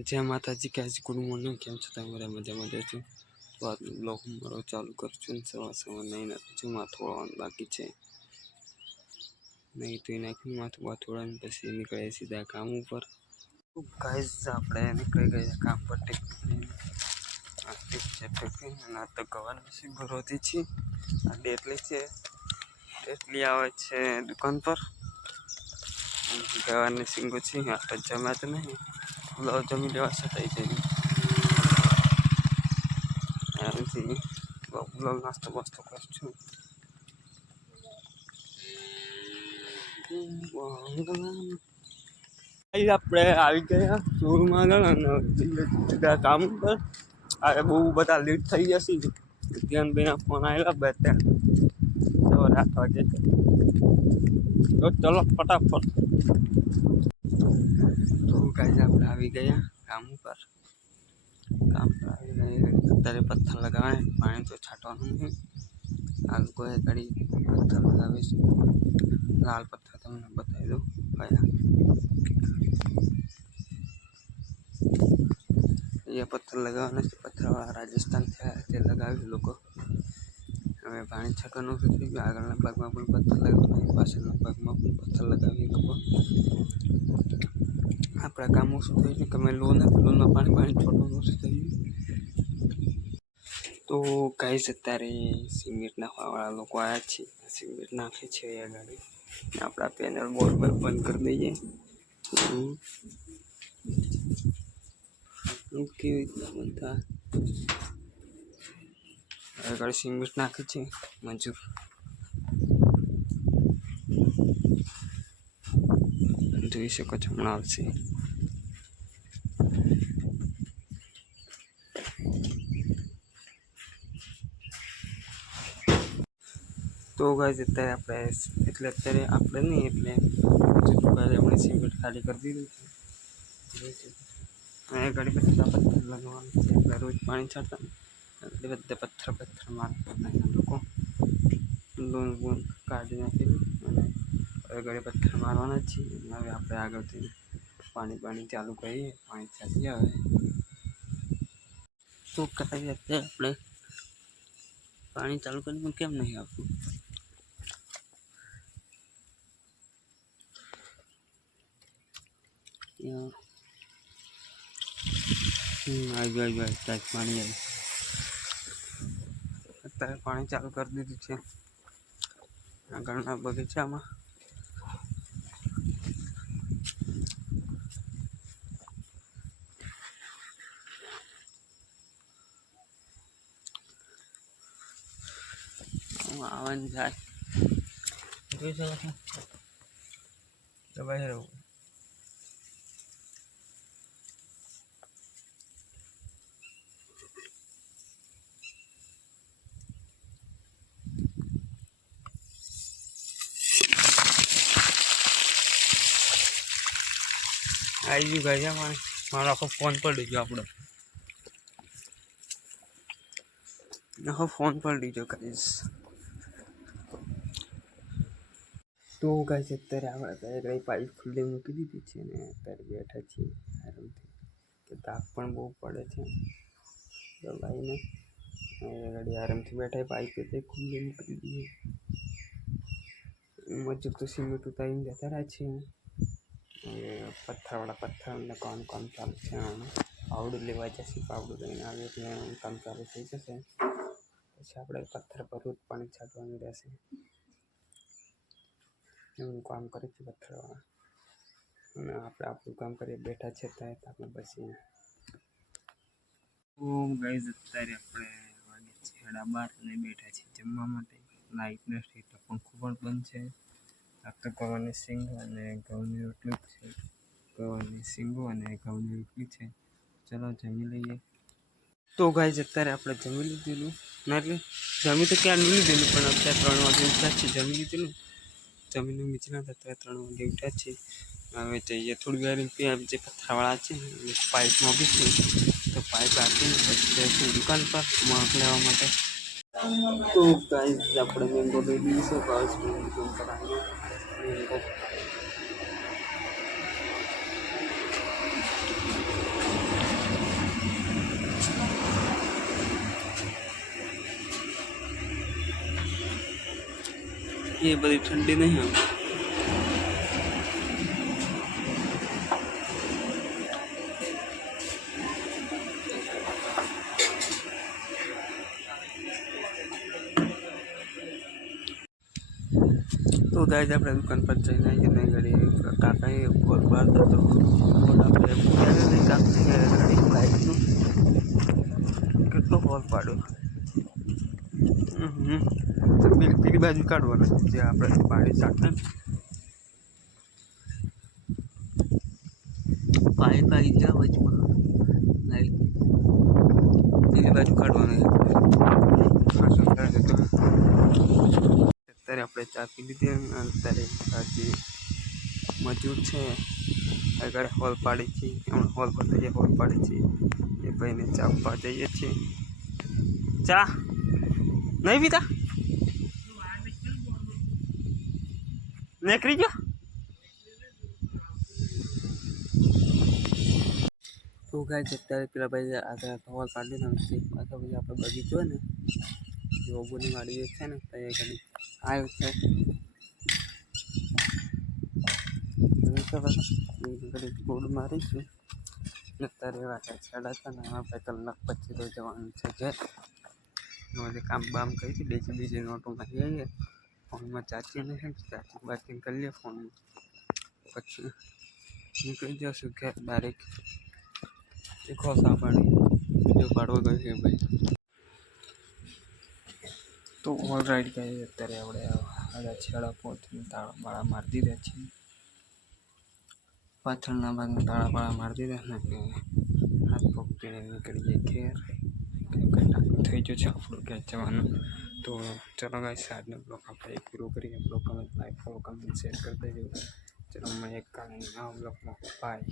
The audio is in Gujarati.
जय माता जी कैसे गुड मॉर्निंग केम छो તમે બધા મજામાં છો તો આજનો બ્લોગ મારો ચાલુ કરું છું સવાર સવાર નહીં નાખું છું માથું વાળવાનું બાકી છે નહીં તો નાખ્યું માથું વાળવાનું પછી નીકળ્યા સીધા કામ ઉપર ગાઈસ આપણે નીકળી ગયા કામ પર ટિફિન અને તો ગવાની સિંગર હોતી છે આ ડેટલી છે ડેટલી આવે છે દુકાન પર ગવાની સિંગો છે આ તો જમાત નહીં ફૂલાવ જમી લેવા છતાંય જઈને એનાથી ફૂલાવ નાસ્તો બાસ્તો કરું છું આપણે આવી ગયા શોરૂમમાં આગળ કામ ઉપર અરે બહુ બધા લેટ થઈ જશે ધ્યાનભાઈના ફોન આવેલા બે ત્રણ સવારે 8 વાગે તો ચલો ફટાફટ તો ગાઈસ આપણે આવી ગયા કામ પર આવી ગયા અત્યારે પથ્થર લગાવે પાણી તો છાંટવાનું નહીં આ લોકોએ ઘડી પથ્થર લગાવીશું લાલ પથ્થર તમને બતાવી દઉં કયા ये पत्थर लगाने से पत्थर वाला राजस्थान से लगावे लोग हमें पानी छटવાનું છે આગળના ભાગમાં પણ પથ્થર લગાવવાના પાછળના ભાગમાં પણ પથ્થર લગાવી આપણા કામ શું થયું છે કે અમે લોનમાં પાણી છોડવાનું છે તો ગાઈસ અત્યારે સિમેન્ટ નાખવાવાળા લોકો આવ્યા છે સિમેન્ટ નાખે છે આ ગાડી આપણા પેનલ બોર્ડ પર બંધ કરી દઈએ કેવી રીતના બનતા આગળ સિમેન્ટ નાખે છે મજૂર જોઈ શકો છો હમણાં આવશે તો ગાઈસ અત્યારે આપણે નહીં એટલે આપણે સિમેન્ટ ખાલી કરી દીધું છે ઘડી બધા પથ્થર લગાવવાનું છે એટલે રોજ પાણી છાંટતા એટલે બધા પથ્થર મારતા લોકો લોન કાઢી નાખેલું અને હવે ઘડી પથ્થર મારવાના જ છીએ અને હવે આપણે આગળથી પાણી ચાલુ કરીએ પાણી છાંટીએ હવે તો કાંઈ અત્યારે આપણે પાણી ચાલુ કરીને પણ કેમ નહીં આવતું આવી પાણી આવી અત્યારે પાણી ચાલુ કરી દીધું છે આગળના બગીચામાં આવવાનું જાય જોઈ શકો છો દબાઈ રહું આવી ગયું ગયા મારો આખો ફોન પડી ગયો આપણો આખો ફોન પડી ગયો ગાઈસ તો ગાઈસ અત્યારે આપણે પાઇપ ખુલ્લી મૂકી દીધી છે ને અત્યારે બેઠા છીએ આરામથી કે તાપ પણ બહુ પડે છે દબાઈને ગાડી આરામથી બેઠા પાઇપ ખુલ્લી મૂકી દીધી મજૂર તો સિમેન્ટ ઉતારીને જતા રહ્યા છે પથ્થરવાળા પથ્થર ને કામ ચાલુ છે પાવડું લેવા જશે પાવડું લઈને આવે એટલે કામ ચાલુ થઈ જશે પછી આપણે પથ્થર પર રોજ પાણી છાંટવાનું રહેશે એવું કામ કરે છે પથ્થરવાળા અને આપણે આપણું કામ કરીએ બેઠા છે ત્યાં આપણે પછી ગાઈસ અત્યારે આપણે વાગે છે 12:30 અને બેઠા છીએ જમવા માટે લાઈટ નથી તો પંખો પણ બંધ છે આ તો ગવાની સિંગ અને ઘઉંની રોટલી છે ગવાની સિંગો અને ઘઉંની રોટલી છે ચલો જમી લઈએ તો ગાઈસ અત્યારે આપણે જમી લીધેલું ના એટલે જમી તો ક્યાં નહીં લીધેલું પણ અત્યારે 3 વાગે ઉઠ્યા છે જમી લીધેલું જમીને નીચેના અત્યારે 3 વાગે ઉઠ્યા છે હવે જઈએ થોડી વાર જે પથ્થરવાળા છે પાઇપ મોકીશું તો પાઇપ આપીને પછી જઈશું દુકાન પર માપ લેવા માટે તો ગાઈસ આપણે મેંગો લઈ લીધું છે બસ દુકાન પર આવ્યો મેંગો ये बड़ी ठंडी नहीं है। तो गाइस આપણે દુકાન પર જઈને આવી કે નહીં ગાડી કાકાએ કોલ મારતો હતો આપણે પૂછ્યા નહીં કાકની ગાડી બાઇકનું કેટલો કોલ પાડ્યો પેલી બાજુ કાઢવાનો જે આપણે પાણી સાથે પાઇપ આવી ગયા વચમાં લાઈટ પેલી બાજુ કાઢવાનું અત્યારે આપણે ચા પી લીધી અત્યારે હજી મજૂર છે આગળ હોલ પાડી છે હમણાં હોલ પર જઈએ હોલ પાડી છે એ ભાઈને ચા આપવા જઈએ છીએ ચા નહીં પીતા નીકળી ગયો તો ગાય અત્યારે પેલા ભાઈ આગળ હોલ પાડી દીધો પાછા પછી આપણે બગીચો ને જોબોની વાડી છે ને તો એ ઘડી આવ્યો છે ઘડી બોર્ડ મારી છે અત્યારે વાંચા છેડા છે ને આપણે કલાક પછી તો જવાનું છે ઘેર બધે કામ બામ કરી બીજી નોટો મારી આવીએ ફોનમાં ચાચીને છે ચાચી બાચી કરી લે ફોનમાં પછી નીકળી જશું ઘેર ડાયરેક્ટ શીખો સાંભળી વિડીયો પાડવો ગયો છે ભાઈ તો ઓલ રાઈડ ગઈ અત્યારે આપણે આડા છેડા પોતને તાળા બાળા મારી દીધા છે પાછળના ભાગમાં તાળા બાળા મારી દીધા ને હાથ પગ પીને નીકળીએ ઘેર કેમ કે ટાઈમ થઈ ગયો છે આપણું ઘેર જવાનું તો ચલો ગાઈસ આજનો બ્લોગ આપણે પૂરો કરીએ બ્લોગ ગમે લાઈક ફોલો કમેન્ટ શેર કરી દેજો ચલો મળીએ કાલે નવા બ્લોગમાં બાય